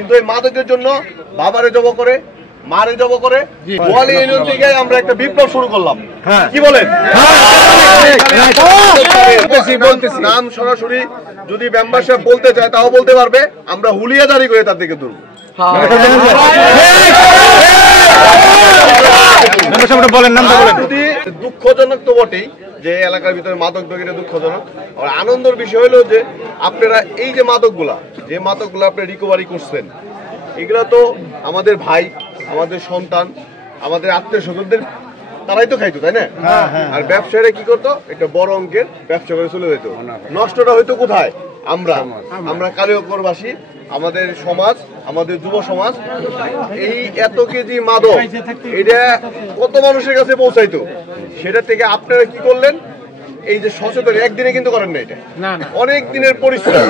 কিন্তু এই মাদকের জন্য বাবারে জব করে, মারে জব করে, বোয়ালি ইউনিয়ন থেকে আমরা একটা বিপ্লব শুরু করলাম। কি বলেন? নাম সরাসরি যদি মেম্বার সাহেব বলতে চায় তাও বলতে পারবে, আমরা হুলিয়া জারি করে তার দিকে ধরবো। দুঃখজনক তো বটেই যে এলাকার ভিতরে মাদক দ্রব্যের দুঃখজনক। আর আনন্দের বিষয় হলো যে আপনারা এই যে মাদকগুলা আপনি রিকভারি করছেন, এগুলা তো আমাদের ভাই, আমাদের সন্তান, আমাদের আত্মীয় স্বজনদের তারাই তো খাইতো, তাই না? আর ব্যবসায়ীরা কি করতো? একটা বড় অঙ্কের ব্যবসা করে চলে যেত। নষ্টটা হয়তো কোথায়? আমরা কালিয়াকৈরবাসী, আমাদের সমাজ, আমাদের যুব সমাজ। এই এত কেজি মাদক এটা কত মানুষের কাছে পৌঁছাইতো, সেটা থেকে আপনারা কি করলেন? এই যে সচেতন, একদিনে কিন্তু করেন না, এটা অনেক দিনের পরিশ্রম।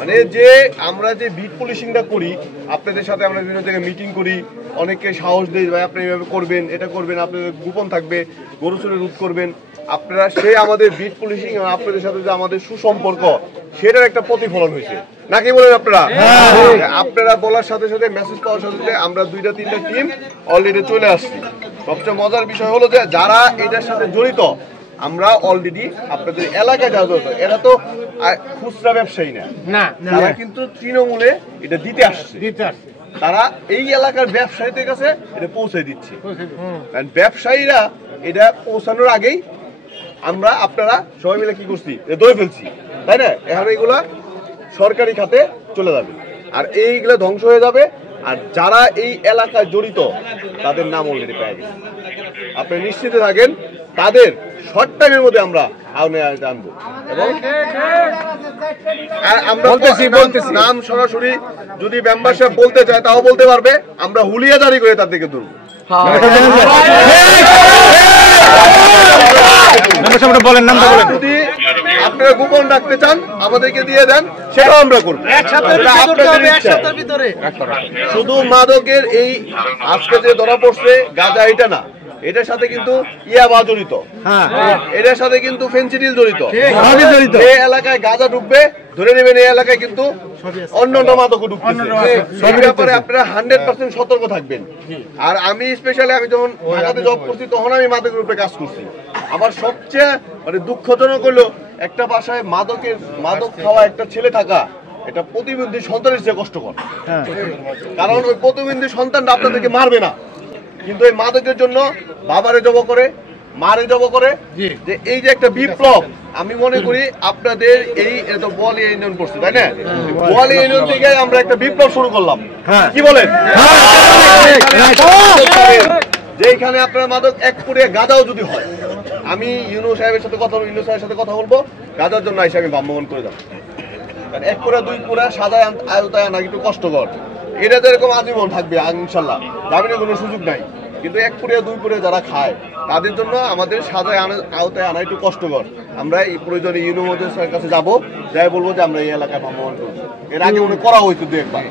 মানে যে আমরা যে বিট পুলিশিংটা করি, আপনাদের সাথে আমরা বিভিন্ন জায়গায় মিটিং করি, অনেককে সাহস দিই, ভাই আপনি এইভাবে করবেন, এটা করবেন, আপনাদের গোপন থাকবে, গরু চুরি রোধ করবেন। আপনারা সেই আমাদের বিট পুলিশিং এবং আপনাদের সাথে যে আমাদের সুসম্পর্ক, সেটার একটা প্রতিফলন হয়েছে নাকি বলেন আপনারা? আপনারা বলার সাথে সাথে, মেসেজ পাওয়ার সাথে সাথে আমরা 2-3টা টিম অলরেডি চলে আসছি। সবচেয়ে মজার বিষয় হলো যে যারা এটার সাথে জড়িত, আমরা অলরেডি আপনাদের এলাকায় যাওয়া জড়িত, এরা তো খুচরা ব্যবসায়ী না, তারা কিন্তু তৃণমূলে এটা দিতে আসছে। তারা এই এলাকার ব্যবসায়ীদের কাছে এটা পৌঁছে দিচ্ছে। ব্যবসায়ীরা এটা পৌঁছানোর আগেই আপনারা সবাই মিলে কি করছি? ধরে ফেলছি, তাই না? এখন এইগুলা সরকারি খাতে চলে যাবে, আর এইগুলা ধ্বংস হয়ে যাবে। আর যারা এই এলাকায় জড়িত তাদের নাম অলরেডি পেয়ে গেছে। আপনি নিশ্চিত থাকেন, তাদের শর্ট টাইমের মধ্যে আমরা আওতায় আনবো। এবং আমরা নাম সরাসরি যদি মেম্বার সাহেব বলতে চায় তাও বলতে পারবে, আমরা হুলিয়া জারি করে তার দিকে ধরবো। যদি আপনারা গোপন রাখতে চান, আমাদেরকে দিয়ে দেন, সেটাও আমরা করবো। শুধু মাদকের এই আজকে যে ধরা পড়ছে গাঁজা, এটা না, এটার সাথে কিন্তু ইয়াবা জড়িত, এটার সাথে কিন্তু ফেন্সিডিল জড়িত। এই এলাকায় গাঁজা ঢুকবে, ধরে নেবেন এই এলাকায় কিন্তু অন্য মাদকও ঢুকতেছে। এই ব্যাপারে আপনারা 100% সতর্ক থাকবেন। আর আমি স্পেশালি, আমি যখন ঢাকাতে জব করছি তখন আমি মাদকের উপরে কাজ করছি। আমার সবচেয়ে দুঃখজনক হলো, একটা বাসায় মাদক খাওয়া একটা ছেলে থাকা, এটা প্রতিবন্ধী সন্তানের চেয়ে কষ্টকর। কারণ ওই প্রতিবন্ধী সন্তানটা আপনাদেরকে মারবে না, কিন্তু এই মাদকের জন্য বাবারে জব করে, মারে জব করে। যে এই যে একটা বিপ্লব, আমি মনে করি আপনাদের এই এত বোয়ালি ইউনিয়ন করছে, তাই না? বোয়ালি ইউনিয়ন থেকে আমরা একটা বিপ্লব শুরু করলাম। কি বলেন? যেখানে আপনার মাদক এক পুড়িয়ে গাঁজাও যদি হয়, আমি ইউনুস সাহেবের সাথে কথা বলবো, গাঁজার জন্য এসে আমি ভ্রাম্যমাণ করে যাবো। কারণ 1 পুরা 2 পুরা সাজায় আয়তায় আনা একটু কষ্টকর। এটা তো এরকম আজীবন থাকবে ইনশাল্লাহ, জামিনের কোনো সুযোগ নাই। কিন্তু 1 পুরিয়া 2 পুরিয়া যারা খায়, তাদের জন্য আমাদের সাজায় আওতায় আনা একটু কষ্টকর। আমরা এই প্রয়োজনে ইউনিয়ন মহাজনের কাছে যাবো, যাই বলবো যে আমরা এই এলাকায় ভ্রাম্যমাণ করবো। এর আগে মনে করা হয়েছে দুই-একবার,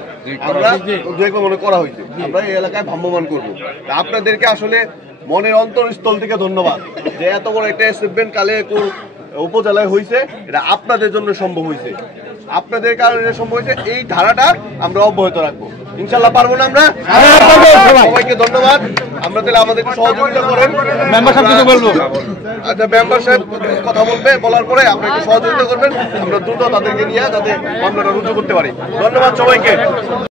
মনে করা হয়েছে, আমরা এই এলাকায় ভ্রাম্যমাণ করবো। আপনাদেরকে আসলে মনের অন্তরস্থল থেকে ধন্যবাদ যে এত বড় একটা স্টেটমেন্ট কালিয়াকৈর উপজেলায় হয়েছে। এটা আপনাদের জন্য সম্ভব হয়েছে, আপনাদের কারণে সম্ভব হয়েছে। এই ধারাটা আমরা অব্যাহত রাখবো ইনশাল্লাহ। পারবো না আমরা? সবাইকে ধন্যবাদ। আমরা তাহলে আমাদেরকে সহযোগিতা করেন। আচ্ছা, মেম্বার সাহেব কথা বলবে, বলার পরে আপনাকে সহযোগিতা করবেন, আমরা দ্রুত তাদেরকে নিয়ে যাতে মামলাটা রুজু করতে পারি। ধন্যবাদ সবাইকে।